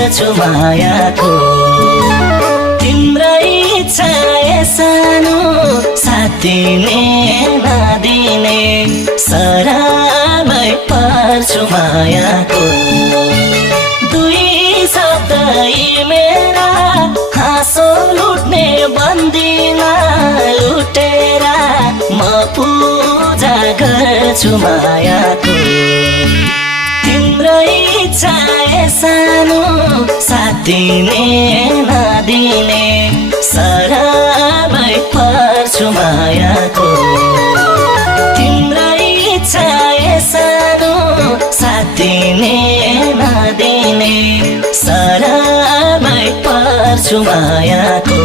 गर्छु मायाको तिम्रै इच्छा सानो साथ दिने नदिने सरामै पर्छु मायाको दुई शब्द मेरा हाँसो लुट्ने बन्दिला लुटेर म पूजा गर्छु मायाको तिम्रै इच्छा सानो साथ दिने नदिने सरामै पर्छु मायाको तिम्रै इच्छा सानो साथ दिने नदिने सरामै पर्छु मायाको